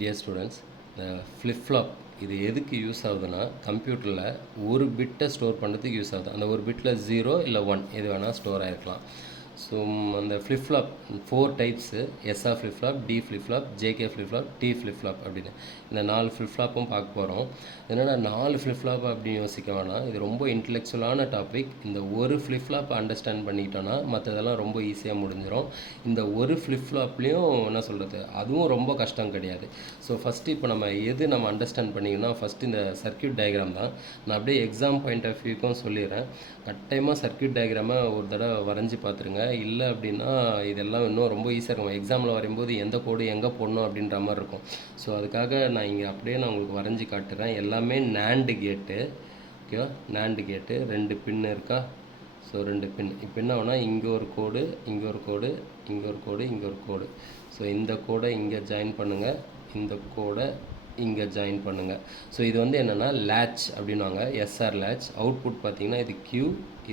Dear students, இந்த flip-flop இது எதுக்கு யூஸ் ஆகுதுன்னா, கம்ப்யூட்டரில் ஒரு பிட்டை ஸ்டோர் பண்ணுறதுக்கு யூஸ் ஆகுது. அந்த ஒரு பிட்டில் 0 இல்லை 1 எது வேணால் ஸ்டோர் ஆகிருக்கலாம். ஸோ அந்த flip flop 4 types: SR flip flop, D flip flop, JK flip flop, D flip flop அப்படின்னு இந்த 4 ஃப்ளிப்-ஃப்ளாப்பும் பார்க்க போகிறோம். என்னென்னா 4 ஃப்ளிப்-ஃப்ளாப் அப்படின்னு யோசிக்க வேணாம். இது ரொம்ப இன்டெலெக்சுவலான டாபிக். இந்த ஒரு ஃப்ளிப்-ஃப்ளாப்பை அண்டர்ஸ்டாண்ட் பண்ணிட்டோன்னா மற்றதெல்லாம் ரொம்ப ஈஸியாக முடிஞ்சிடும். இந்த ஒரு ஃப்ளிப்-ஃப்ளாப்லேயும் என்ன சொல்கிறது, அதுவும் ரொம்ப கஷ்டம் கிடையாது. ஸோ ஃபஸ்ட்டு இப்போ நம்ம அண்டர்ஸ்டாண்ட் பண்ணிங்கன்னா, ஃபஸ்ட்டு இந்த சர்க்யூட் டயக்ராம் தான். நான் அப்படியே எக்ஸாம் பாயிண்ட் ஆஃப் வியூக்கும் சொல்லிடுறேன். கட்டாயமாக சர்க்யூட் டயக்ராமை ஒரு தடவை வரைஞ்சி பார்த்துருங்க. இல்லை அப்படின்னா இதெல்லாம் இன்னும் ரொம்ப ஈஸியாக இருக்கும். எக்ஸாமில் வரையும்போது எந்த கோடு எங்கே போடணும் அப்படின்ற மாதிரி இருக்கும். ஸோ அதுக்காக நான் இங்கே அப்படியே உங்களுக்கு வரைஞ்சி காட்டுறேன். எல்லாமே நேண்டு கேட்டு, ஓகேவா? நேண்டு கேட்டு 2 பின் இருக்கா? ஸோ 2 பின். இப்போ என்ன ஆகுனா, இங்கே ஒரு கோடு, இங்கே ஒரு கோடு, இங்கே ஒரு கோடு, இங்கே ஒரு கோடு. ஸோ இந்த கோடை இங்கே ஜாயின் பண்ணுங்கள், இந்த கோடை இங்கே ஜாயின் பண்ணுங்கள். ஸோ இது என்னென்னா லேட்ச் அப்படின்வாங்க, எஸ்ஆர் லேட்ச். அவுட்புட் பார்த்திங்கன்னா இது Q,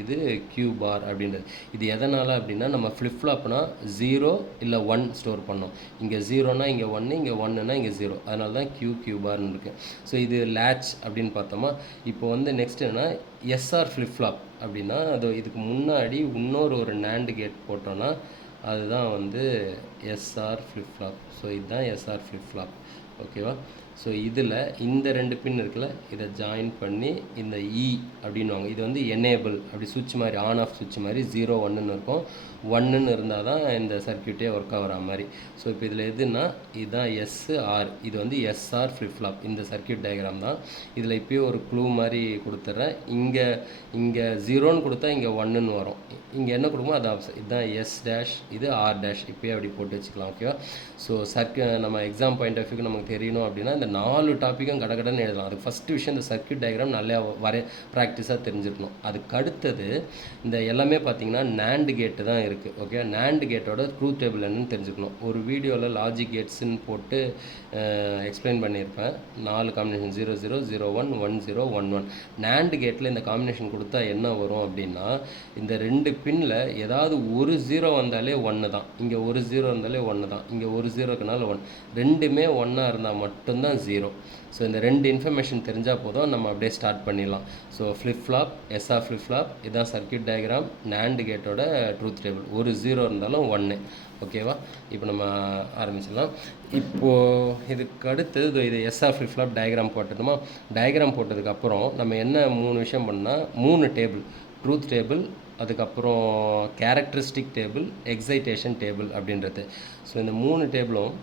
இது Q பார் அப்படின்றது. இது எதனால் அப்படின்னா, நம்ம ஃப்ளிப்-ஃப்ளாப்னா 0 இல்லை 1 ஸ்டோர் பண்ணோம். இங்கே 0னா இங்கே 1, இங்கே 1னா இங்கே 0. அதனால தான் Q பார்னு இருக்குது. ஸோ இது லேட்ச் அப்படின்னு பார்த்தோமா. இப்போ நெக்ஸ்ட் என்னென்னா எஸ்ஆர் ஃப்ளிப்-ஃப்ளாப் அப்படின்னா, அது இதுக்கு முன்னாடி ஒரு நேண்டு கேட் போட்டோன்னா அதுதான் எஸ்ஆர் ஃப்ளிப்-ஃப்ளாப். ஸோ இதுதான் எஸ்ஆர் ஃப்ளிப்-ஃப்ளாப், ஓகேவா? ஸோ இதில் இந்த 2 பின் இருக்குல்ல, இதை ஜாயின் பண்ணி இந்த இ அப்படின்வாங்க. இது எனேபிள், அப்படி சுவிட்ச் மாதிரி, ஆன் ஆஃப் சுவிட்ச் மாதிரி 0 1ன்னு இருக்கும். 1ன்னு இருந்தால் தான் இந்த சர்க்யூட்டே ஒர்க் ஆகிற மாதிரி. ஸோ இப்போ இதில் எதுன்னா இதுதான் எஸ்ஆர், இது எஸ்ஆர் ஃப்ளிப்-ஃப்ளாப். இந்த சர்க்யூட் டயக்ராம் தான். இதில் இப்போயே ஒரு க்ளூ மாதிரி கொடுத்துட்றேன். இங்கே 0ன்னு கொடுத்தா இங்கே 1ன்னு வரும். இங்கே என்ன கொடுக்குமோ அது ஆப்ஷன். இதுதான் எஸ் டேஷ், இது ஆர் டேஷ். இப்போயே அப்படி போட்டு வச்சுக்கலாம், ஓகேவா? ஸோ நம்ம எக்ஸாம் பாயிண்ட் ஆஃப் வியூக்கு நமக்கு தெரியணும் அப்படின்னா இந்த 4 டாப்பிக்கும் கடகடன்னு எழுதலாம். அதுக்கு ஃபஸ்ட்டு விஷயம் இந்த சர்க்யூட் டயக்ராம் நல்லா ப்ராக்டிஸாக தெரிஞ்சுக்கணும். அதுக்கு அடுத்தது இந்த எல்லாமே பார்த்தீங்கன்னா நேண்டு கேட்டு தான் இருக்குது, ஓகே? நேண்டு கேட்டோட ட்ரூத் டேபிள் என்னன்னு தெரிஞ்சுக்கணும். ஒரு வீடியோவில் லாஜிக் கேட்ஸ்ன்னு போட்டு எக்ஸ்பிளைன் பண்ணியிருப்பேன். 4 காம்பினேஷன் 0 0 0 1 1 0 1 1. நேண்டு கேட்டில் இந்த காம்பினேஷன் கொடுத்தா என்ன வரும் அப்படின்னா, இந்த 2 பின்னில் ஏதாவது ஒரு 0 வந்தாலே 1 தான். இங்கே ஒரு 0 இருந்தாலே 1 தான். இங்கே ஒரு 0 இருக்கனால 1. ரெண்டுமே 1ஆக இருந்தால் மட்டும்தான் 0. ஸோ இந்த 2 இன்ஃபர்மேஷன் தெரிஞ்சால் போதும், நம்ம அப்படியே ஸ்டார்ட் பண்ணிடலாம். ஸோ ஃப்ளிப்-ஃப்ளாப், எஸ்ஆர் ஃப்ளிப்-ஃப்ளாப், இதுதான் சர்க்யூட் டயக்ராம். நேண்டு கேட்டோட ட்ரூத் டேபிள். ஒரு 0 இருந்தாலும் 1, ஓகேவா? இப்போ நம்ம ஆரம்பிச்சிடலாம். இப்போது இதுக்கு அடுத்தது இது எஸ்ஆர் ஃப்ளிப்-ஃப்ளாப் டயக்ராம் போட்டுட்டோமா. டயக்ராம் போட்டதுக்கப்புறம் நம்ம என்ன 3 விஷயம் பண்ணால், 3 டேபிள்: ட்ரூத் டேபிள், அதுக்கப்புறம் கேரக்டரிஸ்டிக் டேபிள், எக்ஸைட்டேஷன் டேபிள் அப்படின்றது. ஸோ இந்த 3 டேபிளும்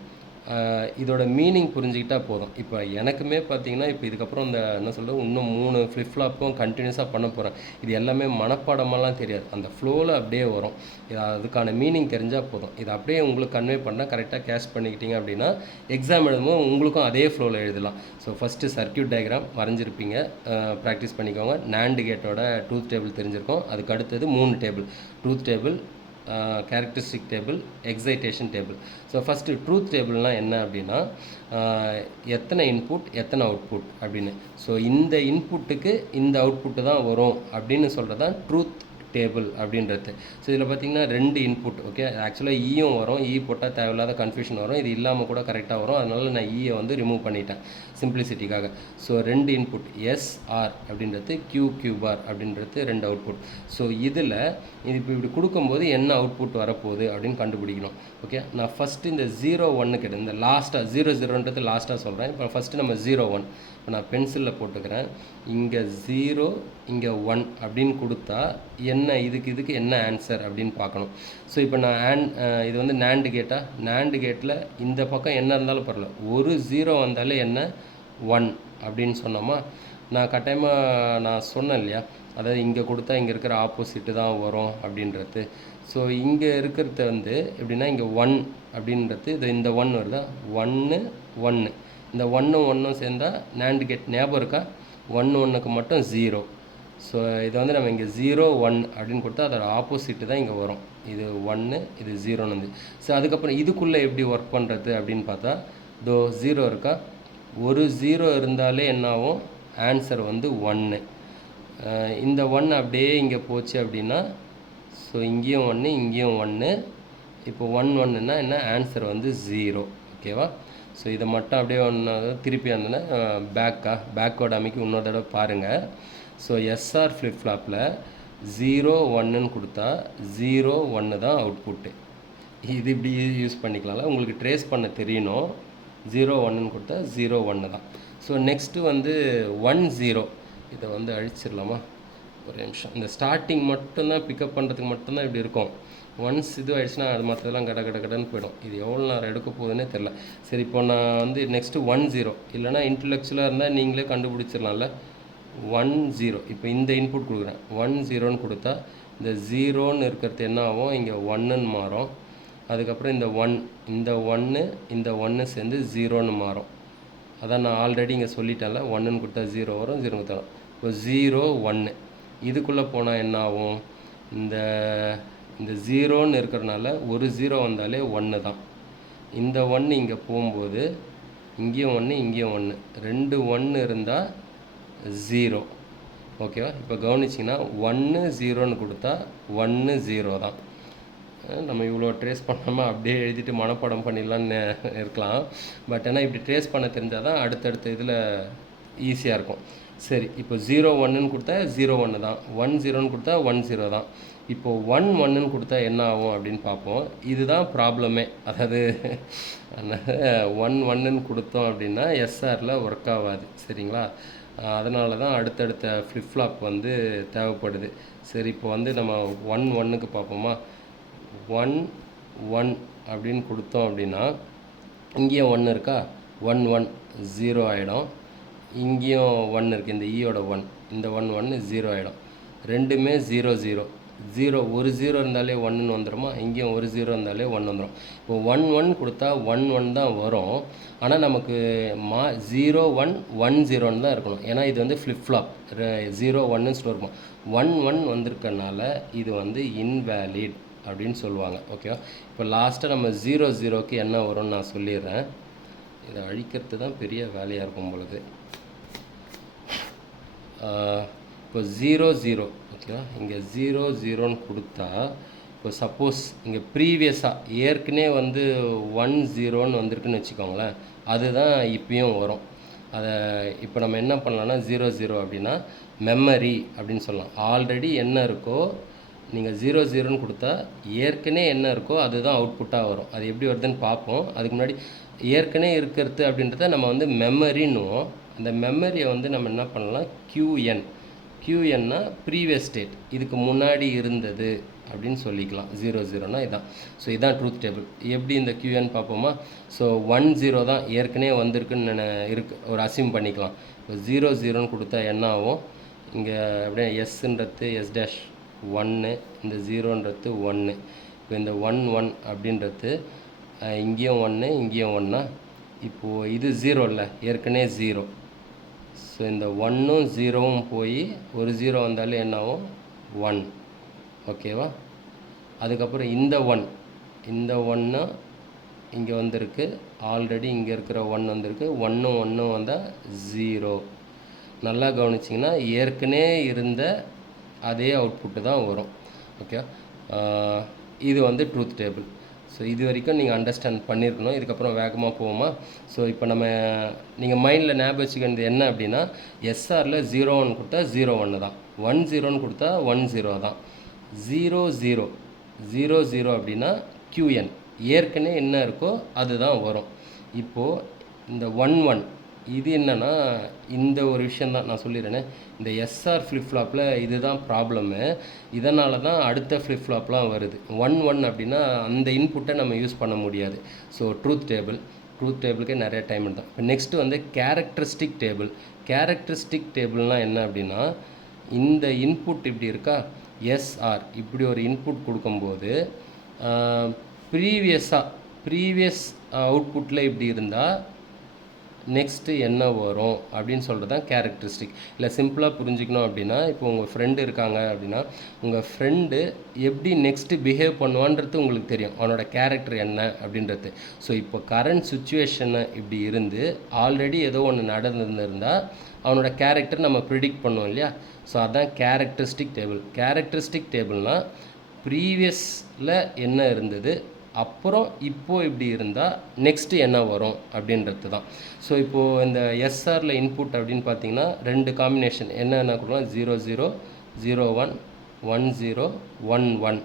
இதோட மீனிங் புரிஞ்சுக்கிட்டால் போதும். இப்போ எனக்குமே பார்த்தீங்கன்னா, இப்போ இதுக்கப்புறம் இந்த என்ன சொல்கிறது, இன்னும் 3 ஃப்ளிப்-ஃப்ளாப்பும் கண்டினியூஸாக பண்ண போகிறேன். இது எல்லாமே மனப்பாடமெல்லாம் தெரியாது, அந்த ஃப்ளோவில் அப்படியே வரும். அதுக்கான மீனிங் தெரிஞ்சால் போதும். இதை அப்படியே உங்களுக்கு கன்வே பண்ணால் கரெக்டாக கேஷ் பண்ணிக்கிட்டீங்க அப்படின்னா, எக்ஸாம் எழுதும்போது உங்களுக்கும் அதே ஃப்ளோவில் எழுதலாம். ஸோ ஃபஸ்ட்டு சர்க்யூட் டயக்ராம் வரைஞ்சிருப்பீங்க, ப்ராக்டிஸ் பண்ணிக்கோங்க. நேண்டு கேட்டோட ட்ரூத் டேபிள் தெரிஞ்சிருக்கும். அதுக்கு அடுத்தது 3 table: truth table, characteristic table, excitation table. So first truth டேபிள்னால் என்ன அப்படின்னா, எத்தனை இன்புட் எத்தனை அவுட்புட் அப்படின்னு. ஸோ இந்த இன்புட்டுக்கு இந்த அவுட்புட்டு தான் வரும் அப்படின்னு சொல்கிறது தான் ட்ரூத் டேபிள் அப்படின்றது. ஸோ இதில் பார்த்தீங்கன்னா 2 இன்புட், ஓகே? ஆக்சுவலாக ஈயும் வரும். ஈ போட்டால் தேவையில்லாத கன்ஃபியூஷன் வரும். இது இல்லாமல் கூட கரெக்டாக வரும். அதனால நான் ஈயை ரிமூவ் பண்ணிட்டேன் சிம்பிளிசிட்டிக்காக. ஸோ 2 இன்புட் எஸ்ஆர் அப்படின்றது, Q பார் அப்படின்றது 2 அவுட்புட். ஸோ இதில் இப்போ இப்படி கொடுக்கும்போது என்ன அவுட்புட் வரப்போகுது அப்படின்னு கண்டுபிடிக்கணும், ஓகே? நான் ஃபஸ்ட்டு இந்த 0 1 கிட்ட இந்த லாஸ்ட்டாக 0 0ன்றது லாஸ்ட்டாக சொல்கிறேன். இப்போ ஃபஸ்ட்டு நம்ம 0 1 இப்போ நான் பென்சிலில் போட்டுக்கிறேன். இங்கே 0 இங்கே 1 அப்படின்னு கொடுத்தா என்ன, இதுக்கு என்ன ஆன்சர் அப்படின்னு பார்க்கணும். ஸோ இப்போ நான் இது நேண்டு கேட்டா, நேண்டு கேட்டில் இந்த பக்கம் என்ன இருந்தாலும் பரவாயில்ல, ஒரு 0 வந்தாலே என்ன 1 அப்படின்னு சொன்னோமா. நான் கட்டாயமாக நான் சொன்னேன் இல்லையா, அதாவது இங்கே கொடுத்தா இங்கே இருக்கிற ஆப்போசிட்டு தான் வரும் அப்படின்றது. ஸோ இங்கே இருக்கிறது எப்படின்னா, இங்கே 1 அப்படின்றது இந்த 1 வருதா, 1 1. இந்த 1 1 சேர்ந்தால் நேண்டு கேட் ஞாபகம் இருக்கா, 1 1க்கு மட்டும் 0. ஸோ இதை நம்ம இங்கே 0 1 அப்படின்னு கொடுத்தா அதோட ஆப்போசிட்டு தான் இங்கே வரும். இது 1, இது 0ன்னு. ஸோ அதுக்கப்புறம் இதுக்குள்ளே எப்படி ஒர்க் பண்ணுறது அப்படின்னு பார்த்தா, 0 இருக்கா, ஒரு 0 இருந்தாலே என்னாகும், ஆன்சர் 1. இந்த 1 அப்படியே இங்கே போச்சு அப்படின்னா, ஸோ இங்கேயும் 1 இங்கேயும் 1. இப்போ 1 1ன்னா என்ன, ஆன்சர் 0, ஓகேவா? ஸோ இதை மட்டும் அப்படியே ஒன்று திருப்பி வந்தோன்னா பேக்வேர்டு அமைக்கி இன்னொரு தடவை பாருங்கள். ஸோ எஸ்ஆர் ஃப்ளிப் ஃப்ளாப்பில் 0 1ன்னு கொடுத்தா 0 1 தான் அவுட்புட்டு. இது இப்படி யூஸ் பண்ணிக்கலாம்ல, உங்களுக்கு ட்ரேஸ் பண்ண தெரியணும். 0 1ன்னு கொடுத்தா 0 1 தான். ஸோ நெக்ஸ்ட்டு வந்து 1 0, இதை வந்து அழிச்சிடலாமா ஒரு நிமிஷம். இந்த ஸ்டார்டிங் மட்டும்தான் பிக்கப் பண்ணுறதுக்கு மட்டும்தான் இப்படி இருக்கும். ஒன்ஸ் இது ஆகிடுச்சுன்னா அது மற்றதெல்லாம் கடன்னு போயிடும். இது எவ்வளோ நேரம் எடுக்க போகுதுன்னே தெரில. சரி, இப்போ நான் வந்து நெக்ஸ்ட்டு 1 0, இல்லைனா இன்டலெக்சுவலாக இருந்தால் நீங்களே கண்டுபிடிச்சிடலாம்ல. 1 0, இப்போ இந்த இன்புட் கொடுக்குறேன். 1 0ன்னு கொடுத்தா இந்த 0ன்னு இருக்கிறது என்ன ஆகும், இங்கே 1ன்னு மாறும். அதுக்கப்புறம் இந்த 1 இந்த 1 சேர்ந்து 0ன்னு மாறும். அதான் நான் ஆல்ரெடி இங்கே சொல்லிட்டேன்ல, 1ன்னு கொடுத்தா 0 வரும், 0 கொடுத்தா. இப்போ 0 1 இதுக்குள்ளே போனால் என்ன ஆகும், இந்த 0ன்னு இருக்கிறனால ஒரு 0 வந்தாலே 1 தான். இந்த 1 இங்கே போகும்போது இங்கேயும் 1 இங்கேயும் 1, 2 1 இருந்தால் 0. ஓகேவா? இப்போ கவனிச்சிங்கன்னா 1 0ன்னு கொடுத்தா 1 0 தான். நம்ம இவ்வளோ ட்ரேஸ் பண்ணாமல் அப்படியே எழுதிட்டு மனப்பாடம் பண்ணிடலான்னு இருக்கலாம். பட் ஆனால் இப்படி ட்ரேஸ் பண்ண தெரிஞ்சால் தான் அடுத்தடுத்த இதில் ஈஸியாக இருக்கும். சரி, இப்போ 0 1ன்னு கொடுத்தா 0 1 தான், 1 0ன்னு கொடுத்தா 1 0 தான். இப்போது 1 1ன்னு கொடுத்தா என்ன ஆகும் அப்படின்னு பார்ப்போம். இதுதான் ப்ராப்ளமே. அதாவது 1 1ன்னு கொடுத்தோம் அப்படின்னா எஸ்ஆரில் ஒர்க் ஆகாது. சரிங்களா? அதனால தான் அடுத்தடுத்த ஃப்ளிப் ஃப்ளாப் வந்து தேவைப்படுது. சரி, இப்போ வந்து நம்ம 1 1க்கு பார்ப்போமா. 1 1 அப்படின்னு கொடுத்தோம் அப்படின்னா இங்கேயும் 1 இருக்கா, 1 1 0 ஆகிடும். இங்கேயும் 1 இருக்குது, இந்த ஈயோட 1, இந்த 1 1 0 ஆகிடும். ரெண்டுமே 0 0 0, ஒரு 0 இருந்தாலே 1ன்னு வந்துடுமா, இங்கேயும் ஒரு 0 இருந்தாலே 1 வந்துடும். இப்போ 1 1 கொடுத்தா 1 1 தான் வரும். ஆனால் நமக்கு 0 1 1 0ன்னு தான் இருக்கணும். ஏன்னா இது வந்து ஃப்ளிப் ஃப்ளாப் 0 1ன்னு ஸ்டோர் இருக்கும். 1 1 வந்திருக்கனால இது வந்து இன்வேலிட் அப்படின்னு சொல்லுவாங்க. ஓகேவா? இப்போ லாஸ்ட்டாக நம்ம 0 0க்கு என்ன வரும்னு நான் சொல்லிடுறேன். இதை அழிக்கிறது தான் பெரிய வேலையாக இருக்கும் பொழுது. இப்போ 0 0, ஓகேவா? இங்கே 0 0ன்னு கொடுத்தா இப்போ சப்போஸ் இங்கே ப்ரீவியஸாக ஏற்கனவே வந்து 1 0ன்னு வந்திருக்குன்னு வச்சுக்கோங்களேன், அதுதான் இப்பயும் வரும். அதை இப்போ நம்ம என்ன பண்ணலான்னா 0 0 அப்படின்னா மெமரி அப்படின்னு சொல்லலாம். ஆல்ரெடி என்ன இருக்கோ, நீங்கள் 0 0ன்னு கொடுத்தா ஏற்கனவே என்ன இருக்கோ அதுதான் அவுட்புட்டாக வரும். அது எப்படி வருதுன்னு பார்ப்போம். அதுக்கு முன்னாடி ஏற்கனவே இருக்கிறது அப்படின்றத நம்ம வந்து மெமரின்னுவோம். அந்த மெமரியை வந்து நம்ம என்ன பண்ணலாம், QNனா ப்ரீவியஸ் ஸ்டேட், இதுக்கு முன்னாடி இருந்தது அப்படின்னு சொல்லிக்கலாம். 0 0னா இதான். ஸோ இதான் ட்ரூத் டேபிள். எப்படி இந்த QN பார்ப்போமா. ஸோ 1 0 தான் ஏற்கனவே வந்திருக்குன்னு ஒரு அசியூம் பண்ணிக்கலாம். இப்போ 0 0ன்னு கொடுத்தா என்ன ஆகும், இங்கே அப்படியே எஸ்ன்றது S டேஷ் 1, இந்த 0ன்றது 1. இப்போ இந்த 1 1 அப்படின்றது இங்கேயும் 1 இங்கேயும் 1. இப்போது இது 0 இல்லை, ஏற்கனவே 0. ஸோ இந்த 1ம் 0வும் போய் ஒரு 0 வந்தாலே என்ன ஆகும், 1. ஓகேவா? அதுக்கப்புறம் இந்த 1 இங்கே வந்திருக்கு, ஆல்ரெடி இங்கே இருக்கிற 1 வந்திருக்கு, 1ம் 1ம் வந்தால் 0. நல்லா கவனிச்சிங்கன்னா ஏற்கனவே இருந்த அதே அவுட்புட்டு தான் வரும். ஓகே, இது வந்து ட்ரூத் டேபிள். ஸோ இது வரைக்கும் நீங்கள் அண்டர்ஸ்டாண்ட் பண்ணியிருக்கணும். இதுக்கப்புறம் வேகமாக போவோமா. ஸோ இப்போ நீங்கள் மைண்டில் ஞாபகம் வச்சுக்கிறது என்ன அப்படின்னா, எஸ்ஆரில் 0 1 கொடுத்தா 0 1 தான், 1 0ன்னு கொடுத்தா 1 0 தான், 0 0 0 0 அப்படின்னா QN ஏற்கனவே என்ன இருக்கோ அதுதான் வரும். இப்போது இந்த 1 1 இது என்னென்னா, இந்த ஒரு விஷயந்தான் நான் சொல்லிடுறேனே, இந்த எஸ்ஆர் ஃப்ளிப் ஃப்ளாப்பில் இதுதான் ப்ராப்ளமு. இதனால தான் அடுத்த ஃப்ளிப் ஃப்ளாப்லாம் வருது. 1 1 அப்படின்னா அந்த இன்புட்டை நம்ம யூஸ் பண்ண முடியாது. ஸோ ட்ரூத் டேபிளுக்கே நிறைய டைம் எடுத்தோம். இப்போ நெக்ஸ்ட்டு வந்து கேரக்டரிஸ்டிக் டேபிள்னால் என்ன அப்படின்னா, இந்த இன்புட் இப்படி இருக்கா, எஸ்ஆர் இப்படி ஒரு இன்புட் கொடுக்கும்போது ப்ரீவியஸ் அவுட்புட்டில் இப்படி இருந்தால் நெக்ஸ்ட்டு என்ன வரும் அப்படின்னு சொல்கிறது தான் கேரக்டரிஸ்டிக். இல்லை சிம்பிளாக புரிஞ்சுக்கணும் அப்படின்னா, இப்போ உங்கள் ஃப்ரெண்டு இருக்காங்க அப்படின்னா, உங்கள் ஃப்ரெண்டு எப்படி நெக்ஸ்ட்டு பிஹேவ் பண்ணுவான்றது உங்களுக்கு தெரியும், அவனோட கேரக்டர் என்ன அப்படின்றது. ஸோ இப்போ கரண்ட் சுச்சுவேஷனை இப்படி இருந்து ஆல்ரெடி ஏதோ ஒன்று நடந்துருந்தால் அவனோட கேரக்டர் நம்ம ப்ரிடிக்ட் பண்ணுவோம் இல்லையா. ஸோ அதுதான் கேரக்டரிஸ்டிக் டேபிள்னால் ப்ரீவியஸில் என்ன இருந்தது அப்புறம் இப்போது இப்படி இருந்தால் நெக்ஸ்ட்டு என்ன வரும் அப்படின்றது தான். ஸோ இப்போது இந்த எஸ்ஆரில் இன்புட் அப்படின்னு பார்த்தீங்கன்னா 2 காம்பினேஷன் என்னென்ன கொடுக்கலாம், 00, 01, 10, 11.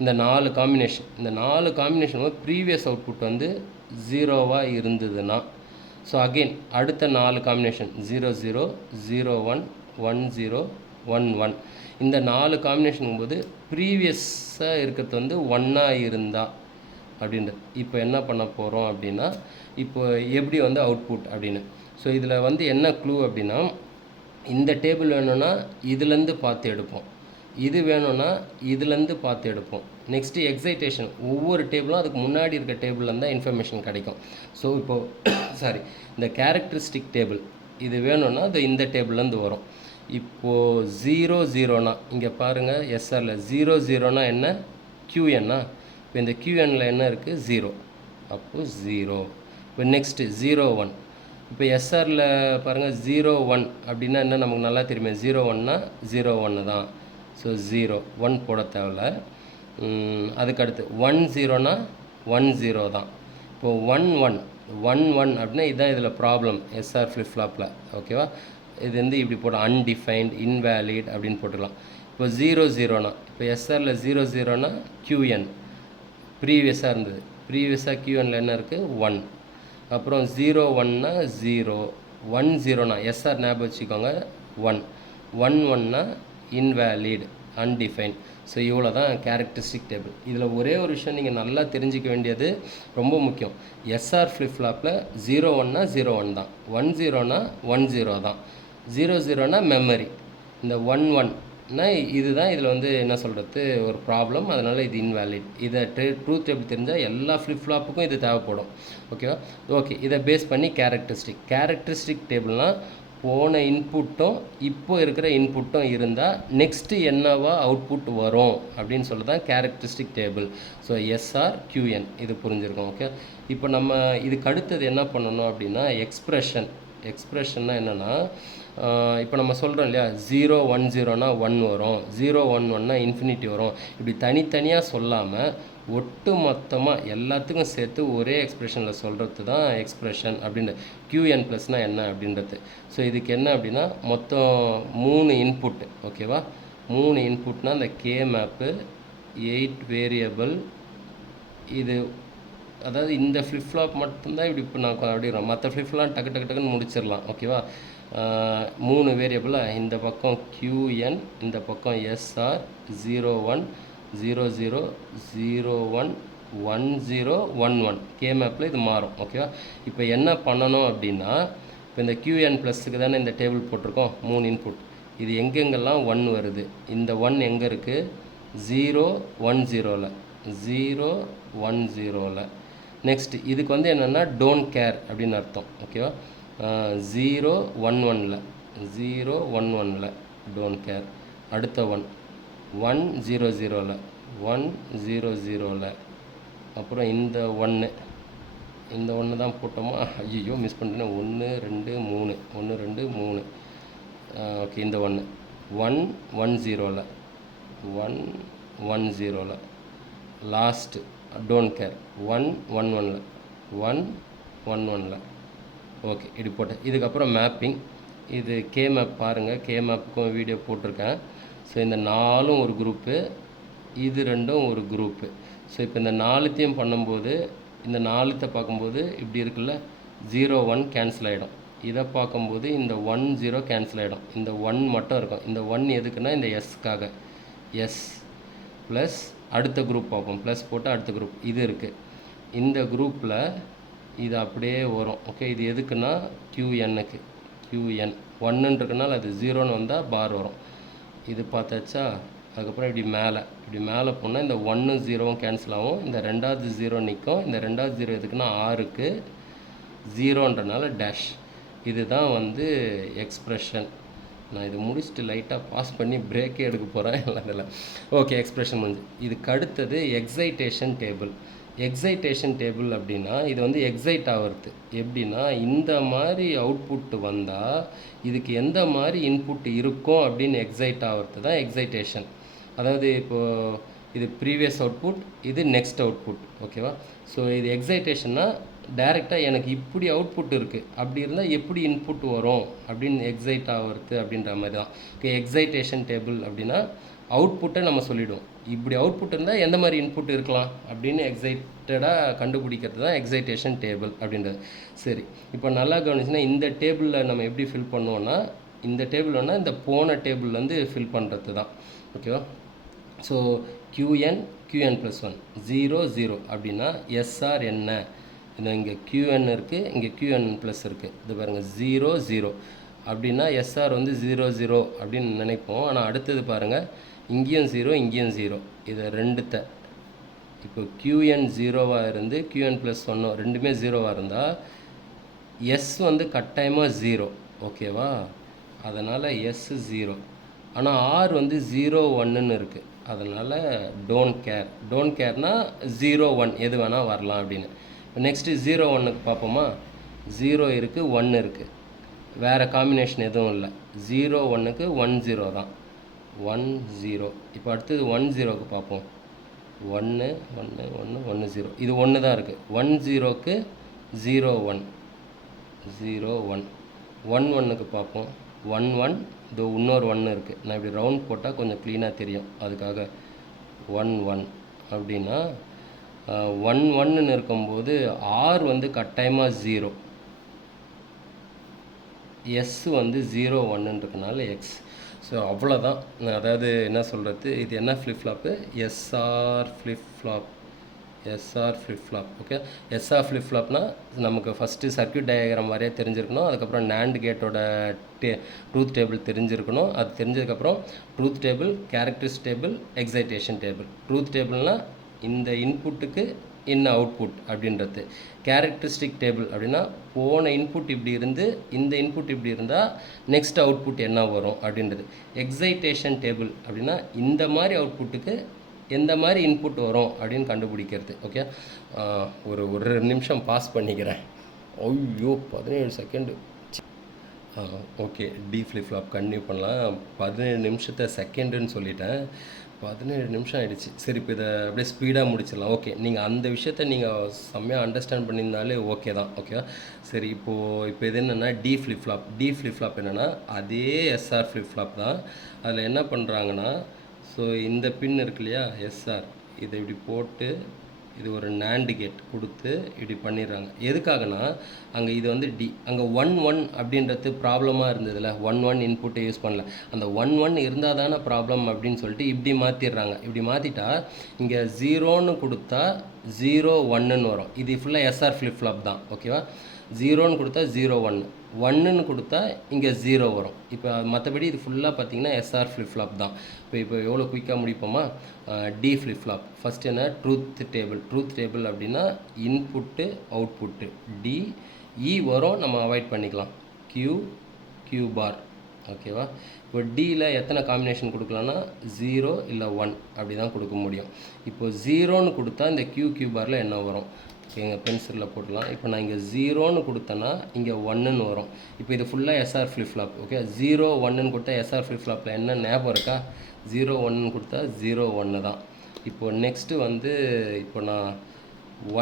இந்த 4 காம்பினேஷன், இந்த 4 காம்பினேஷன் ப்ரீவியஸ் அவுட்புட் வந்து 0வாக இருந்ததுன்னா, ஸோ அகெயின் அடுத்த 4 காம்பினேஷன் 00, 01, 10, 11. இந்த 4 காம்பினேஷன் போது ப்ரீவியஸாக இருக்கிறது வந்து 1ஆக இருந்தால் அப்படின்றது. இப்போ என்ன பண்ண போகிறோம் அப்படின்னா, இப்போ எப்படி வந்து அவுட்புட் அப்படின்னு. ஸோ இதில் வந்து என்ன க்ளூ அப்படின்னா, இந்த டேபிள் வேணும்னா இதுலேருந்து பார்த்து எடுப்போம், இது வேணும்னா இதுலேருந்து பார்த்து எடுப்போம். நெக்ஸ்ட்டு எக்ஸைட்டேஷன், ஒவ்வொரு டேபிளும் அதுக்கு முன்னாடி இருக்க டேபிள்லேருந்து தான் இன்ஃபர்மேஷன் கிடைக்கும். ஸோ இப்போது சாரி, இந்த கேரக்டரிஸ்டிக் டேபிள் இது வேணும்னா அது இந்த டேபிள்லேருந்து வரும். இப்போது 00னா இங்கே பாருங்கள், எஸ்ஆரில் 00னா என்ன, QNனா. இப்போ இந்த QNல என்ன இருக்குது, 0. அப்போது 0. இப்போ நெக்ஸ்ட்டு 01. இப்போ எஸ்ஆரில் பாருங்கள் 01 அப்படின்னா என்ன நமக்கு நல்லா தெரியுமே, 01னா 01 தான். ஸோ 0, 1 போட தேவையில்ல. அதுக்கடுத்து 10னா 10 தான். இப்போது 11 அப்படின்னா இதுதான் இதில் ப்ராப்ளம் எஸ்ஆர் ஃப்ளிப் ஃப்ளாப்பில். ஓகேவா, இது வந்து இப்படி போட்டோம் அன்டிஃபைன்ட், இன்வேலிட் அப்படின்னு போட்டுக்கலாம். இப்போ 00னா, இப்போ எஸ்ஆரில் 00னா QN ப்ரீவியஸாக இருந்தது, ப்ரீவியஸாக QNல என்ன இருக்குது, 1. அப்புறம் 01னா 0, 10னா எஸ்ஆர் ஞாபகம் வச்சுக்கோங்க 1, 11னா இன்வேலிட், அன்டிஃபைன். ஸோ இவ்வளோ தான் கேரக்டரிஸ்டிக் டேபிள். இதில் ஒரே ஒரு விஷயம் நீங்கள் நல்லா தெரிஞ்சிக்க வேண்டியது ரொம்ப முக்கியம். எஸ்ஆர் ஃப்ளிப் ஃப்ளாப்பில் 01னா 01 தான், 10னா 10 தான், 00னா மெமரி. இந்த 11னா இதுதான் இதில் வந்து என்ன சொல்கிறது ஒரு ப்ராப்ளம், அதனால் இது இன்வேலிட். இதை ட்ரூத் எப்படி தெரிஞ்சால் எல்லா ஃப்ளிப் ஃப்ளாப்புக்கும் இது தேவைப்படும். ஓகேவா, ஓகே. இதை பேஸ் பண்ணி கேரக்டரிஸ்டிக் டேபிள்னால் போன இன்புட்டும் இப்போ இருக்கிற இன்புட்டும் இருந்தால் நெக்ஸ்ட்டு என்னவா அவுட்புட் வரும் அப்படின்னு சொல்லி தான் characteristic table. So SR QN இது புரிஞ்சிருக்கும். ஓகே, இப்போ நம்ம இதுக்கு அடுத்தது என்ன பண்ணணும் அப்படின்னா எக்ஸ்ப்ரெஷன்னா என்னென்னா, இப்போ நம்ம சொல்கிறோம் இல்லையா, 010னா 1 வரும், 011னா இன்ஃபினிட்டி வரும். இப்படி தனித்தனியாக சொல்லாமல் ஒட்டு மொத்தமாக எல்லாத்துக்கும் சேர்த்து ஒரே எக்ஸ்ப்ரெஷனில் சொல்கிறது தான் எக்ஸ்ப்ரெஷன் அப்படின்றது. QN ப்ளஸ்னால் என்ன அப்படின்றது. ஸோ இதுக்கு என்ன அப்படின்னா, மொத்தம் 3 இன்புட்டு. ஓகேவா, 3 இன்புட்னால் அந்த K மேப்பு 8 வேரியபிள். இது அதாவது இந்த ஃப்ளிப் ஃப்ளாப் மட்டும்தான் இப்படி இப்போ நான் அப்படிக்கிறோம், மற்ற ஃப்ளிப் ஃப்ளாப் டக்கு டக்குன்னு முடிச்சிடலாம். ஓகேவா, 3 வேரியபிளாக இந்த பக்கம் QN, இந்த பக்கம் SR 01, 00, 01, 10, 11 K மேப்பில் இது மாறும். ஓகேவா, இப்போ என்ன பண்ணணும் அப்படின்னா, இப்போ இந்த QN ப்ளஸுக்கு தானே இந்த டேபிள் போட்டிருக்கோம், 3 இன்புட். இது எங்கெங்கெல்லாம் 1 வருது, இந்த 1 எங்கே இருக்குது, 010ல், 010ல். நெக்ஸ்ட்டு இதுக்கு வந்து என்னென்னா டோன்ட் கேர் அப்படின்னு அர்த்தம். ஓகேவா, 011ல் டோன்ட் கேர். அடுத்த 100ல், 100ல். அப்புறம் இந்த 1 தான் போட்டோமா, ஐயோ மிஸ் பண்ணிட்டேன், 1 2 3, 1 2 3. ஓகே, இந்த 110ல், 110ல். லாஸ்ட்டு டோன்ட் கேர் 111ல், 111ல். ஓகே, இப்படி போட்டேன். இதுக்கப்புறம் மேப்பிங், இது K மேப் பாருங்கள், K மேப்புக்கும் வீடியோ போட்டிருக்கேன். ஸோ இந்த 4ம் ஒரு குரூப்பு, இது 2ம் ஒரு குரூப்பு. ஸோ இப்போ இந்த 4த்தையும் பண்ணும்போது, இந்த 4த்தை பார்க்கும்போது இப்படி இருக்குல்ல, 01 கேன்சல் ஆகிடும். இதை பார்க்கும்போது இந்த 10 கேன்சல் ஆகிடும், இந்த 1 மட்டும் இருக்கும். இந்த 1 எதுக்குன்னா இந்த எஸ்க்காக, எஸ் ப்ளஸ் அடுத்த குரூப் பார்ப்போம், ப்ளஸ் போட்டு அடுத்த குரூப் இது இருக்குது. இந்த குரூப்பில் இது அப்படியே வரும். ஓகே, இது எதுக்குன்னா QNக்கு, QN 1ன்னு இருக்குனால அது 0ன்னு வந்தால் பார் வரும். இது பார்த்தாச்சா, அதுக்கப்புறம் இப்படி மேலே போனால் இந்த 1ம் 0வும் கேன்சல் ஆகும், இந்த 2வது 0 நிற்கும். இந்த 2வது 0 எதுக்குன்னா ஆருக்கு, 0ன்றனால டேஷ். இதுதான் வந்து எக்ஸ்ப்ரெஷன். நான் இது முடிச்சுட்டு லைட்டாக பாஸ் பண்ணி பிரேக்கே எடுக்க போகிறேன் இதில். ஓகே, எக்ஸ்ப்ரெஷன் முடிஞ்சு. இதுக்கு அடுத்தது எக்ஸைட்டேஷன் டேபிள் அப்படின்னா இது வந்து எக்ஸைட் ஆகிறது எப்படின்னா, இந்த மாதிரி அவுட்புட் வந்தால் இதுக்கு எந்த மாதிரி இன்புட் இருக்கும் அப்படின்னு எக்ஸைட் ஆகிறது தான் எக்ஸைட்டேஷன். அதாவது இப்போது இது ப்ரீவியஸ் அவுட்புட், இது நெக்ஸ்ட் அவுட்புட். ஓகேவா? ஸோ இது எக்ஸைட்டேஷன்னா டைரெக்டாக எனக்கு இப்படி அவுட்புட் இருக்குது, அப்படி இருந்தால் எப்படி இன்புட் வரும் அப்படின்னு எக்ஸைட் ஆகிறது அப்படின்ற மாதிரி தான். ஓகே, எக்ஸைட்டேஷன் டேபிள் அப்படின்னா அவுட்புட்டை நம்ம சொல்லிவிடுவோம். இப்படி அவுட்புட் இருந்தால் எந்த மாதிரி இன்புட் இருக்கலாம் அப்படின்னு எக்ஸைட்டடாக கண்டுபிடிக்கிறது தான் எக்ஸைட்டேஷன் டேபிள் அப்படின்றது. சரி, இப்போ நல்லா கவனிச்சுன்னா இந்த டேபிளில் நம்ம எப்படி ஃபில் பண்ணுவோன்னா, இந்த டேபிள் வேணால் இந்த போன டேபிள்லேருந்து ஃபில் பண்ணுறது தான். ஓகேவா? ஸோ qn+1 0 0 அப்படின்னா எஸ்ஆர் என்ன, இது இங்கே qn இருக்குது, இங்கே qn ப்ளஸ் இருக்குது. இது பாருங்கள் 0 0 அப்படின்னா எஸ்ஆர் வந்து 0 0 அப்படின்னு நினைப்போம். ஆனால் அடுத்தது பாருங்கள், இங்கேயும் 0 இங்கேயும் 0, இதை ரெண்டுத்தை இப்போ qn 0வாக இருந்து qn+1 ரெண்டுமே 0வாக இருந்தால் எஸ் வந்து கட்டாயமாக 0. ஓகேவா? அதனால் எஸ் 0. ஆனால் ஆர் வந்து 0 1ன்னு இருக்குது. அதனால் டோன்ட் கேர்னால் 0 1 எது வேணால் வரலாம் அப்படின்னு. நெக்ஸ்ட்டு 0 1க்கு பார்ப்போமா? 0 இருக்குது, 1 இருக்குது, வேறு காம்பினேஷன் எதுவும் இல்லை. 0 1க்கு 1 0 தான், 1 0. இப்போ அடுத்தது 1 0க்கு பார்ப்போம். 1 1 1 1 0, இது 1 தான் இருக்குது. 1 0க்கு 0 1 0 1. 1 1க்கு பார்ப்போம். 1 1, இது இன்னொரு 1 இருக்குது. நான் இப்படி ரவுண்ட் போட்டால் கொஞ்சம் க்ளீனாக தெரியும், அதுக்காக 1 1 அப்படின்னா 1 1ன்னு இருக்கும்போது ஆர் வந்து கட்டாயமாக 0, எஸ் வந்து 0 1ன்னு இருக்கனால எக்ஸ். ஸோ அவ்வளோதான். அதாவது என்ன சொல்கிறது, இது என்ன flip flop? SR flip flop. Okay, SR ஃப்ளிப்ஃப்ளாப்னா நமக்கு ஃபஸ்ட்டு சர்க்யூட் டயக்ராம் மாதிரியே தெரிஞ்சிருக்கணும். அதுக்கப்புறம் நேண்ட் கேட்டோட ட்ரூத் டேபிள் தெரிஞ்சிருக்கணும். அது தெரிஞ்சதுக்கப்புறம் truth table, characteristic table, excitation table. Truth டேபிள்னால் இந்த இன்புட்டுக்கு என்ன அவுட்புட் அப்படின்றது. கேரக்டரிஸ்டிக் டேபிள் அப்படின்னா போன இன்புட் இப்படி இருந்து இந்த இன்புட் இப்படி இருந்தால் நெக்ஸ்ட் அவுட்புட் என்ன வரும் அப்படின்றது. எக்ஸைட்டேஷன் டேபிள் அப்படின்னா இந்த மாதிரி அவுட்புட்டுக்கு எந்த மாதிரி இன்புட் வரும் அப்படின்னு கண்டுபிடிக்கிறது. ஓகே, ஒரு நிமிஷம் பாஸ் பண்ணிக்கிறேன். ஐயோ 17 second. Okay, T flip flop continue பண்ணலாம். 17 நிமிஷத்தை செகண்டுன்னு சொல்லிட்டேன், 17 நிமிஷம் ஆகிடுச்சு. சரி, இப்போ இதை அப்படியே ஸ்பீடாக முடிச்சிடலாம். ஓகே, நீங்கள் அந்த விஷயத்தை நீங்கள் செம்மையாக அண்டர்ஸ்டாண்ட் பண்ணியிருந்தாலே ஓகே தான். ஓகேவா? சரி, இப்போ இது என்னென்னா டி ஃப்ளிப்ஃப்ளாப் என்னென்னா அதே எஸ்ஆர் ஃப்ளிப்ஃப்ளாப் தான். அதில் என்ன பண்ணுறாங்கன்னா, ஸோ இந்த பின் இருக்கு இல்லையா, எஸ்ஆர், இதை இப்படி போட்டு இது ஒரு நேண்ட் கேட் கொடுத்து இப்படி பண்ணிடுறாங்க. எதுக்காகனா அங்கே இது வந்து டி, அங்கே 1 1 அப்படின்றது ப்ராப்ளமாக இருந்ததில்ல, 1 1 இன்புட்டை யூஸ் பண்ணல. அந்த 1 1 இருந்தால் தானே ப்ராப்ளம் அப்படின்னு சொல்லிட்டு இப்படி மாற்றிடுறாங்க. இப்படி மாற்றிட்டா இங்கே 0ன்னு கொடுத்தா 0 1ன்னு வரும். இது ஃபுல்லாக எஸ்ஆர் ஃப்ளிப்ஃப்ளாப் தான். ஓகேவா? 0ன்னு கொடுத்தா 0 1, 1ன்னு கொடுத்தா இங்கே 0 வரும். இப்போ மற்றபடி இது ஃபுல்லாக பார்த்தீங்கன்னா எஸ்ஆர் ஃப்ளிப்ஃப்ளாப் தான். இப்போ எவ்வளோ குயிக்காக முடிப்போமா? டி ஃப்ளிப்ஃப்ளாப் ஃபஸ்ட் என்ன? ட்ரூத் டேபிள் அப்படின்னா இன்புட்டு அவுட்புட்டு டி, இ வரும், நம்ம அவாய்ட் பண்ணிக்கலாம். Q bar. ஓகேவா? இப்போ டியில் எத்தனை காம்பினேஷன் கொடுக்கலான்னா 0 இல்லை 1 அப்படி தான் கொடுக்க முடியும். இப்போ 0ன்னு கொடுத்தா இந்த கியூ பாரில் என்ன வரும்? எங்கள் பென்சிலில் போடலாம். இப்போ நான் இங்கே 0ன்னு கொடுத்தேன்னா இங்கே 1ன்னு வரும். இப்போ இது ஃபுல்லாக எஸ்ஆர் ஃப்ளிப்ஃப்ளாப். ஓகே, 0 1ன்னு கொடுத்தா எஸ்ஆர் ஃப்ளிப்ஃப்ளாப்பில் என்ன ஞாபகம் இருக்கா? 0 1ன்னு கொடுத்தா 0 1 தான். இப்போது நெக்ஸ்ட்டு வந்து இப்போ நான்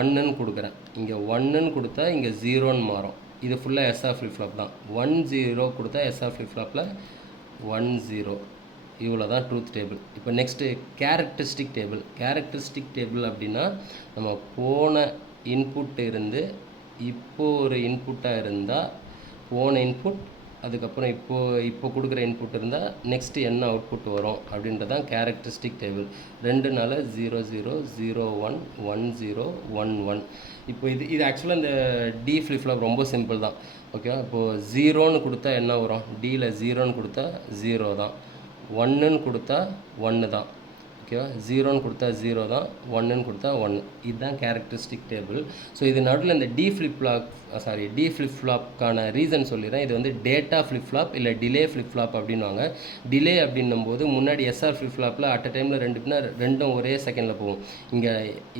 1ன்னு கொடுக்குறேன். இங்கே 1ன்னு கொடுத்தா இங்கே 0ன்னு மாறும். இது ஃபுல்லாக எஸ்ஆர் ஃப்ளிப்ஃப்ளாப் தான். 1 0 கொடுத்தா எஸ்ஆர் ஃப்ளிப்ஃப்ளாப்பில் 1 0. இவ்வளோ தான் ட்ரூத் டேபிள். இப்போ நெக்ஸ்ட்டு கேரக்டரிஸ்டிக் டேபிள் அப்படின்னா நம்ம போன இன்புட் இருந்து இப்போ ஒரு இன்புட்டாக இருந்தால் போன இன்புட், அதுக்கப்புறம் இப்போ கொடுக்குற இன்புட் இருந்தால் நெக்ஸ்ட்டு என்ன அவுட்புட் வரும் அப்படின்றதான் கேரக்டரிஸ்டிக் டேபிள். 2னால 0 0 0 1 1 0 1 1. இப்போ இது ஆக்சுவலாக இந்த டி ஃப்ளிப்ஃப்ளாப் ரொம்ப சிம்பிள் தான். ஓகேவா? இப்போது 0ன்னு கொடுத்தா என்ன வரும்? டியில் 0ன்னு கொடுத்தா 0 தான், 1ன்னு கொடுத்தா 1 தான். ஓகேவா? 0ன்னு கொடுத்தா 0 தான், 1ன்னு கொடுத்தா 1. இதுதான் கேரக்டரிஸ்டிக் டேபிள். ஸோ இது நடுவில் இந்த டி ஃப்ளிப்ஃப்ளாப்கான ரீசன் சொல்லிடுறேன். இது வந்து டேட்டா ஃப்ளிப்ஃப்ளாப் இல்லை டிலே ஃப்ளிப்ஃப்ளாப் அப்படின்வாங்க. டிலே அப்படின்னும்போது முன்னாடி எஸ்ஆர் ஃப்ளிப்ஃப்ளாப்பில் அட் அ டைமில் ரெண்டும் ஒரே செகண்டில் போகும். இங்கே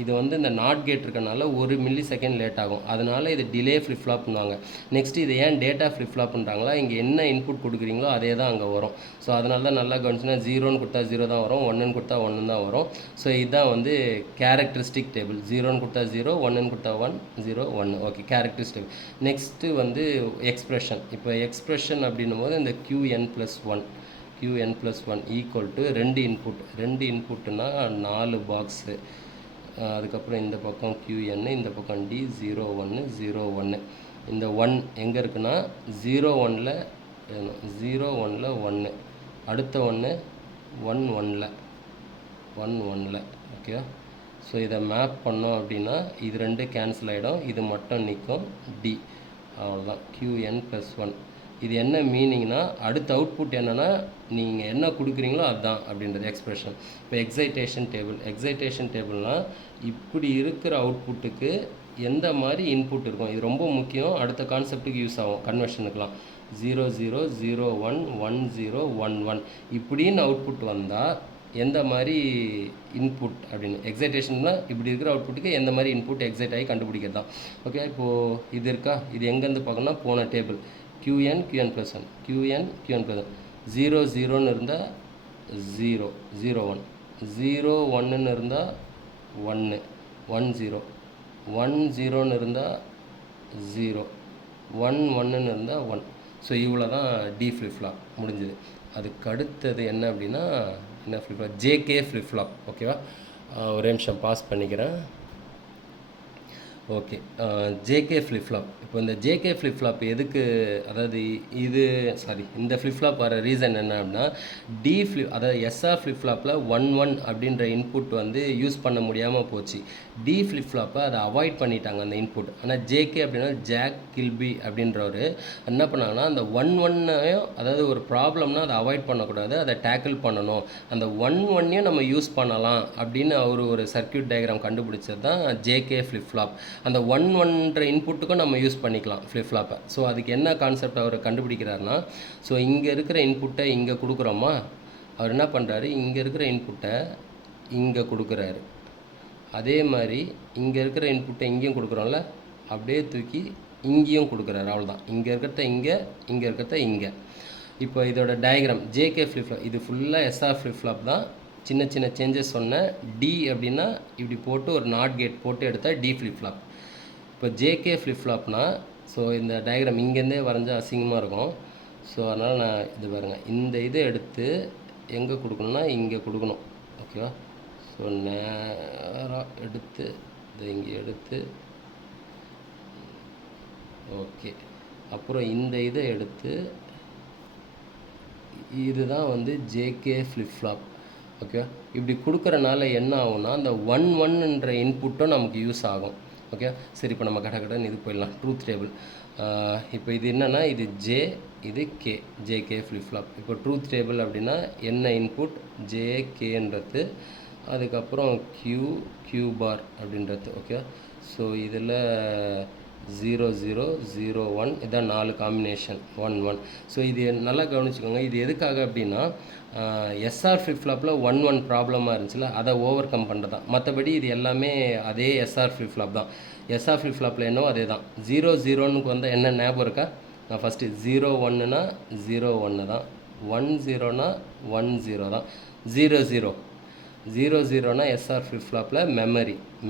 இது வந்து இந்த நாட் கேட் இருக்கனால 1 மில்லி செகண்ட் லேட் ஆகும். அதனால் இது டிலே ஃப்ளிப்ஃப்ளாப்னுவாங்க. நெக்ஸ்ட் இது ஏன் டேட்டா ஃப்ளிப்ஃப்ளாப்ன்றாங்களா? இங்கே என்ன இன்புட் கொடுக்குறீங்களோ அதே தான் அங்கே வரும். ஸோ அதனால தான் நல்லா கவனிச்சுன்னா 0ன்னு கொடுத்தா 0 தான் வரும், 1ன்னு கொடுத்தா 1 1 தான் வரும். ஸோ இதுதான் வந்து கேரக்டரிஸ்டிக் டேபிள். 0ன்னு கொடுத்தா 0, 1ன்னு கொடுத்தா 1, 0, 1. Okay, characteristic. நெக்ஸ்ட்டு வந்து எக்ஸ்பிரஷன். இப்போ எக்ஸ்பிரஷன் அப்படின்னும் போது இந்த qn+1 qn+1 equal to 2 இன்புட்னா 4 box. அதுக்கப்புறம் இந்த பக்கம் qn, இந்த பக்கம் d, 0, 1, 0, 1. இந்த 1 எங்கே இருக்குன்னா 0, 1ல் 0, 1ல் 1, அடுத்த 1 1, 1ல் 1, 1ல். ஓகே, ஸோ இதை மேப் பண்ணோம் அப்படின்னா இது 2 கேன்சல் ஆகிடும், இது மட்டும் நிற்கும் d. அவ்வளோதான் qn+1. இது என்ன மீனிங்னா அடுத்த அவுட்புட் என்னென்னா நீங்கள் என்ன கொடுக்குறீங்களோ அதுதான் அப்படின்றது எக்ஸ்பிரஷன். இப்போ எக்ஸைட்டேஷன் டேபிள்னால் இப்படி இருக்கிற அவுட்புட்டுக்கு எந்த மாதிரி இன்புட் இருக்கும், இது ரொம்ப முக்கியம். அடுத்த கான்செப்ட்டுக்கு யூஸ் ஆகும், கன்வர்ஷனுக்கெலாம். 0, 0, 0, 1, 1, 0, 1, 1 இப்படின்னு அவுட்புட் வந்தால் எந்த மாதிரி இன்புட் அப்படின்னு. எக்ஸைட்டேஷன்னால் இப்படி இருக்கிற அவுட்புட்டுக்கு எந்த மாதிரி இன்புட் எக்ஸைட் ஆகி கண்டுபிடிக்கிறது தான். ஓகே, இப்போது இது இருக்கா, இது எங்கேருந்து பார்க்கணும்னா போன டேபிள் qn+1 qn+1. 0, 0ன்னு இருந்தால் 0, 0, 1, 0, 1ன்னு இருந்தால் 1, 1, 0, 1, 0ன்னு இருந்தால் 0, 1, 1ன்னு இருந்தால் 1. ஸோ இவ்வளோ தான் டி ஃப்ளிப்ஃப்ளாப் முடிஞ்சுது. அதுக்கு அடுத்தது என்ன அப்படின்னா என்ன ஃப்ளிப்ஃப்ளாப், ஜேகே ஃப்ளிப்ஃப்ளாப். ஓகேவா, ஒரே நிமிஷம் பாஸ் பண்ணிக்கிறேன். Okay, JK flip-flop. இப்போ இந்த ஜேகே ஃப்ளிப்ஃப்ளாப் எதுக்கு, அதாவது இந்த ஃப்ளிப்ஃப்ளாப் வர ரீசன் என்ன அப்படின்னா அதாவது எஸ்ஆர் ஃப்ளிப்ஃப்ளாப்பில் 1, 1 அப்படின்ற இன்புட் வந்து யூஸ் பண்ண முடியாமல் போச்சு. டி ஃப்ளிப்ஃப்ளாப்பை அதை அவாய்ட் பண்ணிட்டாங்க அந்த இன்புட். ஆனால் ஜேகே அப்படின்னா ஜாக் கில்பி அப்படின்றவர் என்ன பண்ணாங்கன்னா அந்த 1, 1ஐயும், அதாவது ஒரு ப்ராப்ளம்னா அதை அவாய்ட் பண்ணக்கூடாது, அதை டேக்கிள் பண்ணணும், அந்த 1, 1ஐயும் நம்ம யூஸ் பண்ணலாம் அப்படின்னு அவர் ஒரு சர்க்யூட் டயக்ராம் கண்டுபிடிச்சது தான் ஜேகே ஃப்ளிப்ஃப்ளாப். அந்த 1, 1ன்ற இன்புட்டுக்கும் நம்ம யூஸ் பண்ணிக்கலாம் ஃப்ளிப்ஃப்ளாப்பை. ஸோ அதுக்கு என்ன கான்செப்ட் அவர் கண்டுபிடிக்கிறாருன்னா, ஸோ இங்கே இருக்கிற இன்புட்டை இங்கே கொடுக்குறோமா, அவர் என்ன பண்ணுறாரு, இங்கே இருக்கிற இன்புட்டை இங்கே கொடுக்குறாரு. அதே மாதிரி இங்கே இருக்கிற இன்புட்டை இங்கேயும் கொடுக்குறோம்ல, அப்படியே தூக்கி இங்கேயும் கொடுக்குறாரு. அவ்வளோதான், இங்கே இருக்கிறத இங்கே, இங்கே இருக்கிறத இங்கே. இப்போ இதோட டயக்ராம் ஜேகே ஃப்ளிப்ஃப்ளாப், இது ஃபுல்லாக எஸ்ஆர் ஃப்ளிப்ஃப்ளாப் தான். சின்ன சின்ன சேஞ்சஸ் சொன்னேன். டி அப்படின்னா இப்படி போட்டு ஒரு நாட் கேட் போட்டு எடுத்தால் டி ஃப்ளிப்ஃப்ளாப். இப்போ ஜேகே ஃப்ளிப்ஃப்ளாப்னா, ஸோ இந்த டயக்ராம் இங்கேருந்தே வரைஞ்சால் அசிங்கமாக இருக்கும். ஸோ அதனால் நான் இது பாருங்கள், இந்த இதை எடுத்து எங்கே கொடுக்கணுன்னா இங்கே கொடுக்கணும். ஓகேவா, ஸோ நேராக எடுத்து இதை இங்கே எடுத்து, ஓகே, அப்புறம் இந்த இதை எடுத்து, இதுதான் வந்து ஜேகே ஃப்ளிப்ஃப்ளாப். ஓகே, இப்படி கொடுக்குறனால என்ன ஆகும்னா அந்த 1, 1ன்ற இன்புட்டும் நமக்கு யூஸ் ஆகும். ஓகே, சரி, இப்போ நம்ம கடகடன்னு இது போயிடலாம். Truth table. இப்போ இது என்னென்னா இது ஜே, இது கே, ஜேகே ஃப்ளிப்ஃப்ளாப். இப்போ ட்ரூத் டேபிள் அப்படின்னா என்ன இன்புட் ஜேகேன்றது, அதுக்கப்புறம் கியூ பார் அப்படின்றது. ஓகே, ஸோ இதில் 0, 0, 0, 1 இதான் 4 காம்பினேஷன் 1, 1. ஸோ இது நல்லா கவனிச்சுக்கோங்க. இது எதுக்காக அப்படின்னா எஸ்ஆர் ஃப்ளிப்ஃப்ளாப்பில் 1, 1 ப்ராப்ளமாக இருந்துச்சுல, அதை ஓவர் கம் பண்ணுறது தான். மற்றபடி இது எல்லாமே அதே எஸ்ஆர் ஃப்ளிப்ஃப்ளாப் தான். எஸ்ஆர் ஃப்ளிப்ஃப்ளாப்பில் என்னவோ அதே தான். 0, 0ன்னு வந்தால் என்ன ஞாபகம் இருக்கா, நான் ஃபஸ்ட்டு 0, 1னா 0, 1 தான், 1, 0னா 1, 0 தான், 0, 0, 0, 0னா எஸ்ஆர் ஃப்ளிப்ஃப்ளாப்பில்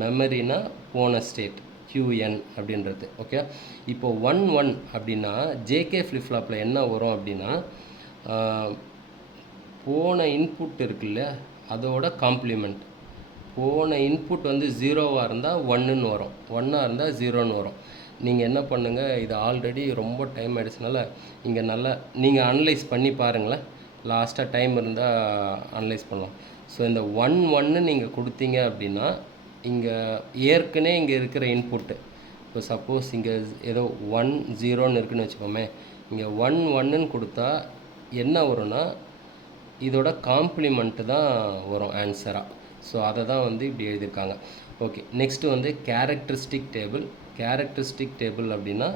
மெமரினா போன ஸ்டேட் QN அப்படின்றது. ஓகே, இப்போ 1, 1 அப்படின்னா ஜேகே ஃப்ளிப்ஃப்ளாப்பில் என்ன வரும் அப்படின்னா போன இன்புட் இருக்குல்ல, அதோட காம்ப்ளிமெண்ட். போன இன்புட் வந்து 0வாக இருந்தால் 1ன்னு வரும், 1ஆக இருந்தால் 0ன்னு வரும். நீங்கள் என்ன பண்ணுங்கள், இது ஆல்ரெடி ரொம்ப டைம் ஆகிடுச்சுனால இங்கே நல்லா நீங்கள் அனலைஸ் பண்ணி பாருங்களேன். லாஸ்ட்டாக டைம் இருந்தால் அனலைஸ் பண்ணலாம். ஸோ இந்த 1, 1ன்னு நீங்கள் கொடுத்தீங்க அப்படின்னா இங்கே ஏற்கனவே இங்கே இருக்கிற இன்புட்டு, இப்போ சப்போஸ் இங்கே ஏதோ 1, 0ன்னு இருக்குதுன்னு வச்சுக்கோமே, இங்கே 1, 1ன்னு கொடுத்தா என்ன வரும்னா இதோட காம்ப்ளிமெண்ட்டு தான் வரும் ஆன்சராக. ஸோ அதை தான் வந்து இப்படி எழுதியிருக்காங்க. ஓகே, நெக்ஸ்ட்டு வந்து கேரக்டரிஸ்டிக் டேபிள் அப்படின்னா,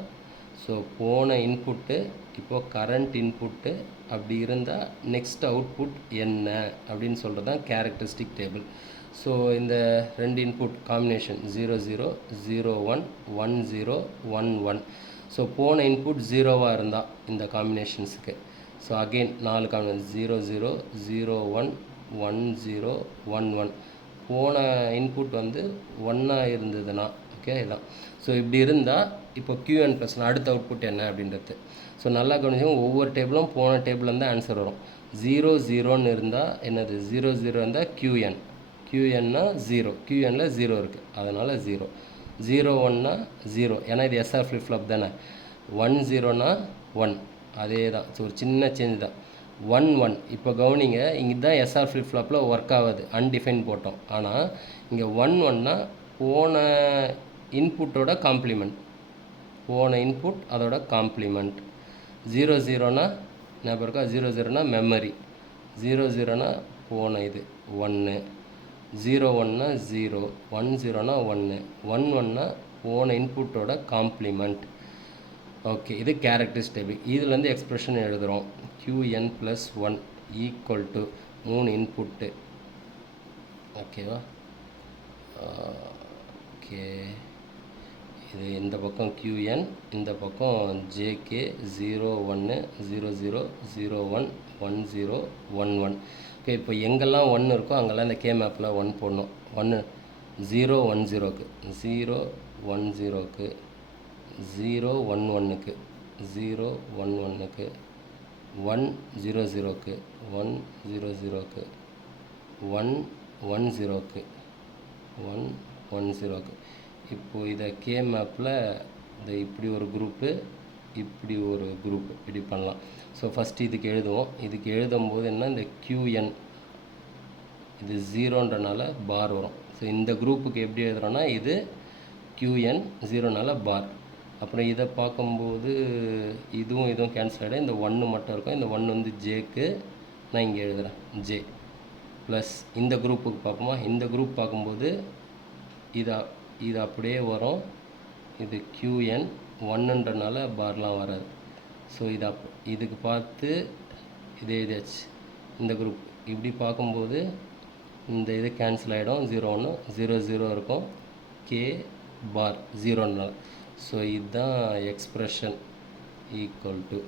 ஸோ போன இன்புட்டு இப்போது கரண்ட் இன்புட்டு அப்படி இருந்தால் நெக்ஸ்ட் அவுட்புட் என்ன அப்படின்னு சொல்கிறது தான் கேரக்டரிஸ்டிக் டேபிள். ஸோ இந்த 2 இன்புட் காம்பினேஷன் 0, 0, 0, 1, 1, 0, 1, 1. ஸோ போன இன்புட் 0வாக இருந்தால் இந்த காம்பினேஷன்ஸுக்கு, ஸோ அகெயின் 4 காம்பினேஷன் 0, 0, 0, 1, 1 0 1 1. போன இன்புட் வந்து 1ஆக இருந்ததுன்னா ஓகே இதான். ஸோ இப்படி இருந்தால் இப்போ QN ப்ளஸ் அடுத்த அவுட்புட் என்ன அப்படின்றது. ஸோ நல்லா கவனிச்சோம், ஒவ்வொரு டேபிளும் போன டேபிள்லேருந்து ஆன்சர் வரும். 0 0ன்னு இருந்தால் என்னது, 0 0 இருந்தால் QN, QNனா 0, QNல 0 இருக்குது, அதனால் 0. 0 1னா 0, ஏன்னா இது SR ஃப்ளிப் ஃப்ளாப் தானே. 1 0னா 1, அதே தான். ஸோ ஒரு சின்ன சேஞ்ச் தான். 1 1, இப்போ கவனிங்க, இங்கே தான் SR ஃப்ளிப் ஃப்ளாப்பில் ஒர்க் ஆகுது, அன்டிஃபைன் போட்டோம். ஆனால் இங்கே 1 1னா போன இன்புட்டோட காம்ப்ளிமெண்ட், போன இன்புட் அதோட காம்ப்ளிமெண்ட். 0 0னா ஞாபகம் இருக்கா, 0 0னா மெமரி, 0 0னா போன இது 1, 0 1னா 0, 1 0னா 1, 1 1னா போன இன்புட்டோட காம்ப்ளிமெண்ட். ஓகே, இது கேரக்டரிஸ்டிக் டேபிள். இதுலேருந்து எக்ஸ்பிரஷன் எழுதுகிறோம். QN + 1 equal to 3 input. ஓகேவா? ஓகே, இது இந்த பக்கம் QN, இந்த பக்கம் JK 0 1 0 0 0 1 1 0 1 1. ஓகே, இப்போ எங்கெல்லாம் 1 இருக்கோ அங்கெல்லாம் இந்த K மேப்பில் 1 போடணும். 1 0 1 0க்கு, 0 1 0க்கு, 0 1 1க்கு, 0 1 1க்கு, 1 0 0க்கு, 1 0 0க்கு, 1 1 0க்கு, 1 1 0க்கு. இப்போது இதை K மேப்பில் இந்த இப்படி ஒரு குரூப்பு, இப்படி ஒரு குரூப்பு, இப்படி பண்ணலாம். ஸோ ஃபஸ்ட்டு இதுக்கு எழுதுவோம். இதுக்கு எழுதும்போது என்ன, இந்த QN இது 0ன்றனால பார் வரும். ஸோ இந்த குரூப்புக்கு எப்படி எழுதுகிறோன்னா, இது QN 0னால பார். அப்புறம் இதை பார்க்கும்போது இதுவும் இதுவும் கேன்சல் ஆகிடும், இந்த 1 மட்டும் இருக்கும். இந்த 1 வந்து Jக்கு நான் இங்கே எழுதுகிறேன், J ப்ளஸ் இந்த குரூப்புக்கு பார்ப்போமா. இந்த குரூப் பார்க்கும்போது இது அப்படியே வரும். இது QN 1ன்றனால பார்லாம் வராது. ஸோ இதுக்கு பார்த்து இது எழுதியாச்சு. இந்த குரூப் இப்படி பார்க்கும்போது இந்த இது கேன்சல் ஆகிடும், 0 1 0 0 இருக்கும், K பார் 0னால. ஸோ இதுதான் எக்ஸ்ப்ரெஷன் ஈக்குவல் டு.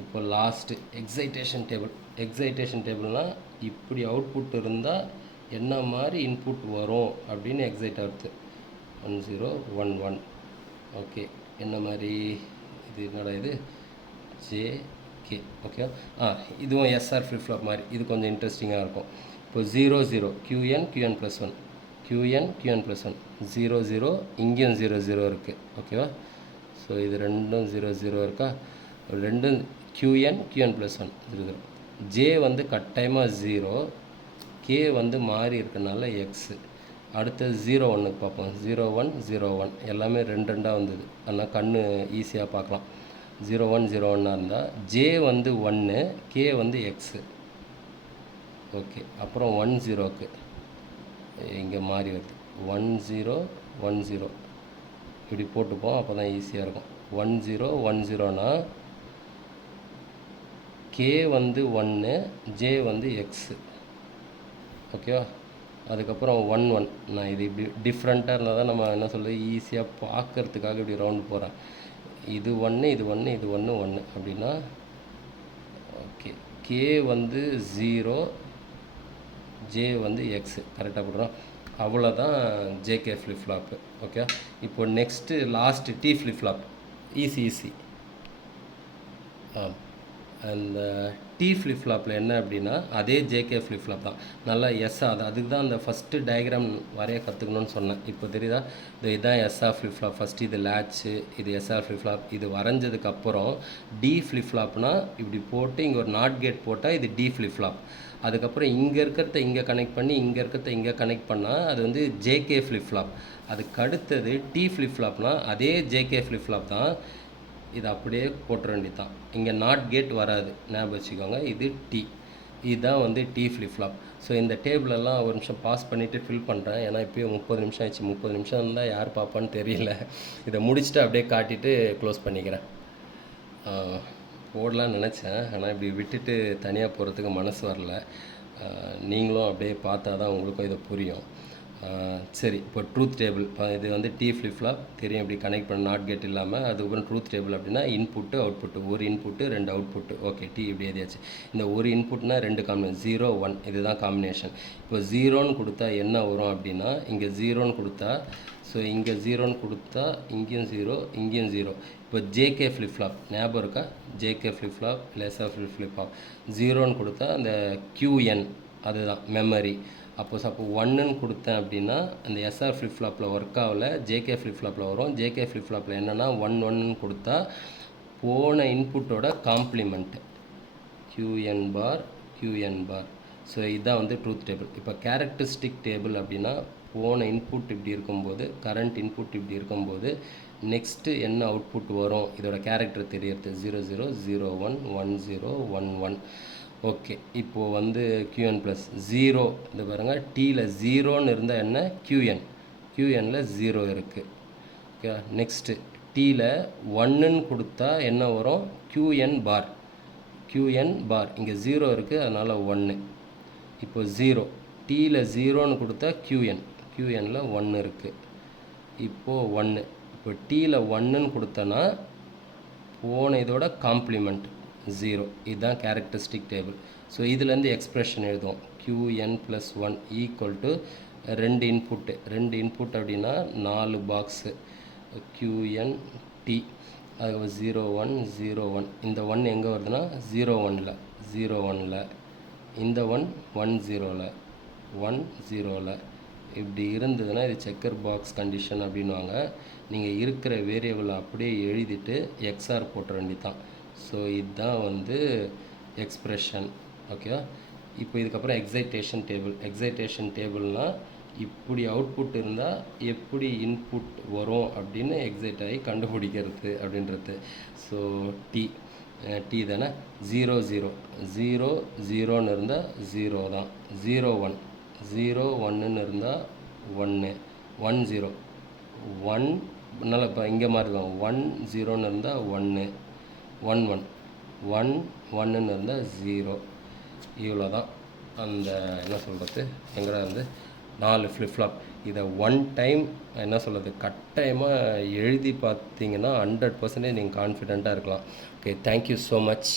இப்போ லாஸ்ட்டு எக்ஸைட்டேஷன் டேபிள். எக்ஸைட்டேஷன் டேபிள்னால் இப்படி அவுட்புட் இருந்தால் என்ன மாதிரி இன்புட் வரும் அப்படின்னு எக்ஸைட் ஆகுது. 1 0 1 1. ஓகே, என்ன மாதிரி, இது என்னடா இது, JK. ஓகே, இதுவும் SR ஃப்ளிப் ஃப்ளாப் மாதிரி. இது கொஞ்சம் இன்ட்ரெஸ்டிங்காக இருக்கும். இப்போ 0 0 QN QN + 1, QN QN + 1, 0 0, இங்கேயும் 0 0 இருக்குது. ஓகேவா? ஸோ இது ரெண்டும் 0 0 இருக்கா, ரெண்டும் QN QN + 1 0 0. J வந்து கட்டாயமாக 0, K வந்து மாறி இருக்கனால X. அடுத்தது 0 1க்கு பார்ப்போம். 0 1 0 1 எல்லாமே 2 2ஆக வந்தது, ஆனால் கண்ணு ஈஸியாக பார்க்கலாம். 0 1 0 1ஆக இருந்தால் J வந்து 1, K வந்து X. ஓகே, அப்புறம் 1 0க்கு இங்கே மாறி வருது, 1 0 1 0 இப்படி போட்டுப்போம், அப்போ தான் ஈஸியாக இருக்கும். 1 0 1 0னா K வந்து 1, J வந்து X. ஓகேவா? அதுக்கப்புறம் 1 1. நான் இது இப்படி டிஃப்ரெண்ட்டாக இருந்தால் தான் நம்ம என்ன சொல்கிறது, ஈஸியாக பார்க்கறதுக்காக இப்படி ரவுண்டு போகிறேன். இது 1 இது 1 இது 1 1 அப்படின்னா ஓகே, K வந்து 0, J வந்து X. கரெக்டாக போடுறோம். அவ்வளோதான் JK ஃப்ளிப் ஃப்ளாப்பு. ஓகே, இப்போ next last T flip flop. Easy. அந்த T ஃப்ளிப் ஃப்ளாப்பில் என்ன அப்படின்னா அதே JK ஃப்ளிப் ஃப்ளாப் தான். நல்லா அதுக்கு தான் அந்த ஃபஸ்ட்டு டயக்ராம் வரைய கற்றுக்கணும்னு சொன்னேன். இப்போ தெரியுதா, இதுதான் SR ஃப்ளிப் ஃப்ளாப். ஃபஸ்ட்டு இது லேட்ச்சு, இது SR ஃப்ளிப் ஃப்ளாப். இது வரைஞ்சதுக்கப்புறம் D ஃப்ளிப் ஃப்ளாப்னா இப்படி போட்டு இங்கே ஒரு நாட் கேட் போட்டால் இது D ஃப்ளிப் ஃப்ளாப். அதுக்கப்புறம் இங்கே இருக்கிறத இங்கே கனெக்ட் பண்ணி இங்கே இருக்கிறத இங்கே கனெக்ட் பண்ணால் அது வந்து JK ஃப்ளிப் ஃப்ளாப். அதுக்கு அடுத்தது T ஃப்ளிப் ஃப்ளாப்னா அதே JK ஃப்ளிப் ஃப்ளாப் தான். இது அப்படியே போட்டுற வேண்டியது தான், இங்கே நாட் கேட் வராது, ஞாபகம் வச்சுக்கோங்க. இது T, இதுதான் வந்து T ஃப்ளிப் ஃப்ளாப். ஸோ இந்த டேபிளெல்லாம் ஒரு நிமிஷம் பாஸ் பண்ணிவிட்டு ஃபில் பண்ணுறேன், ஏன்னா இப்போயே 30 நிமிஷம் ஆயிடுச்சு. 30 நிமிஷம் இருந்தால் யார் பார்ப்பான்னு தெரியல. இதை முடிச்சுட்டு அப்படியே காட்டிட்டு க்ளோஸ் பண்ணிக்கிறேன். போடலான்னு நினச்சேன், ஆனால் இப்படி விட்டுட்டு தனியாக போகிறதுக்கு மனசு வரல. நீங்களும் அப்படியே பார்த்தா தான் உங்களுக்கும் இதை புரியும். சரி, இப்போ ட்ரூத் டேபிள். இப்போ இது வந்து டி ஃப்ளிப் ஃப்ளாப் தெரியும், இப்படி கனெக்ட் பண்ண நாட் கேட் இல்லாமல். அதுக்கப்புறம் ட்ரூத் டேபிள் அப்படின்னா இன்புட்டு அவுட்புட்டு, ஒரு இன்புட்டு 2 அவுட்புட்டு. ஓகே, டி இப்படி எழுதியாச்சு. இந்த ஒரு இன்புட்னா 2 காம்பினேஷன் 0 1 இதுதான் காம்பினேஷன். இப்போ 0ன்னு கொடுத்தா என்ன வரும் அப்படின்னா, இங்கே 0ன்னு கொடுத்தா, ஸோ இங்கே 0ன்னு கொடுத்தா இங்கேயும் 0 இங்கேயும் 0. இப்போ ஜேகே ஃப்ளிப் ஃப்ளாப் ஞாபகம் இருக்கா? ஜேகே ஃப்ளிப் ஃப்ளாப் லெஸ்ஸா ஃப்ளிப் ஃப்ளாப் 0ன்னு கொடுத்தா அந்த QN அதுதான் மெமரி. அப்போஸ் அப்போ 1ன்னு கொடுத்தேன் அப்படின்னா அந்த எஸ்ஆர் ஃப்ளிப் ஃப்ளாப்பில் ஒர்க் ஆகல, ஜேகே ஃப்ளிப் ஃப்ளாப்பில் வரும். ஜேகே ஃப்ளிப் ஃப்ளாப்பில் என்னென்னா 1 1ன்னு கொடுத்தா போன இன்புட்டோட காம்ப்ளிமெண்ட் QN பார் QN பார். ஸோ இதுதான் வந்து ட்ரூத் டேபிள். இப்போ கேரக்டரிஸ்டிக் டேபிள் அப்படின்னா போன இன்புட் இப்படி இருக்கும்போது, கரண்ட் இன்புட் இப்படி இருக்கும்போது நெக்ஸ்ட்டு என்ன அவுட்புட் வரும் இதோட கேரக்டர் தெரியறது 0 0 0 1 1 0 1 1. ஓகே, இப்போது வந்து QN ப்ளஸ் 0 இந்த பாருங்கள், டீயில் 0ன்னு இருந்தால் என்ன QNல 0 இருக்குது. ஓகே, நெக்ஸ்ட்டு டீயில் 1ன்னு கொடுத்தா என்ன வரும்? QN பார் இங்கே 0 இருக்குது, அதனால் 1. இப்போ 0 டீயில் 0ன்னு கொடுத்தா QNல 1 இருக்குது. இப்போது 1 இப்போ டீயில் 1ன்னு கொடுத்தனா போன இதோட காம்ப்ளிமெண்ட் 0. இதுதான் கேரக்டரிஸ்டிக் டேபிள். ஸோ இதுலேருந்து எக்ஸ்ப்ரெஷன் எழுதுவோம். QN + 1 ஈக்குவல் டு 2 இன்புட் அப்படின்னா 4 பாக்ஸு QN T. அது 0 1 0 1. இந்த 1 எங்கே வருதுன்னா 0 1ல், இந்த 1 1 0ல், 1 0ல். இப்படி இருந்ததுன்னா இது செக்கர் பாக்ஸ் கண்டிஷன் அப்படின்வாங்க. நீங்கள் இருக்கிற வேரியபிளை அப்படியே எழுதிட்டு எக்ஸ்ஆர் போட்டுற வேண்டியதான். ஸோ இதுதான் வந்து எக்ஸ்ப்ரெஷன். ஓகேவா? இப்போ இதுக்கப்புறம் எக்ஸைட்டேஷன் டேபிள்னால் இப்படி அவுட்புட் இருந்தால் எப்படி இன்புட் வரும் அப்படின்னு எக்ஸைட் ஆகி கண்டுபிடிக்கிறது அப்படின்றது. ஸோ டி தானே 0 0 0 0ன்னு இருந்தால் 0 தான். 0 1 0 1ன்னு இருந்தால் 1 1 0 1. அதனால் இப்போ இங்கே மாதிரி தான் 1 0ன்னு இருந்தால் 1 1 1 1 1ன்னு இருந்தால் 0. இவ்வளோ தான் அந்த என்ன சொல்கிறது எங்கடா வந்து 4 ஃப்ளிப் ஃப்ளாப். இதை ஒன் டைம் என்ன சொல்கிறது கட்டாயமாக எழுதி பார்த்தீங்கன்னா 100% நீங்கள் கான்ஃபிடெண்ட்டாக இருக்கலாம். Okay, thank you so much.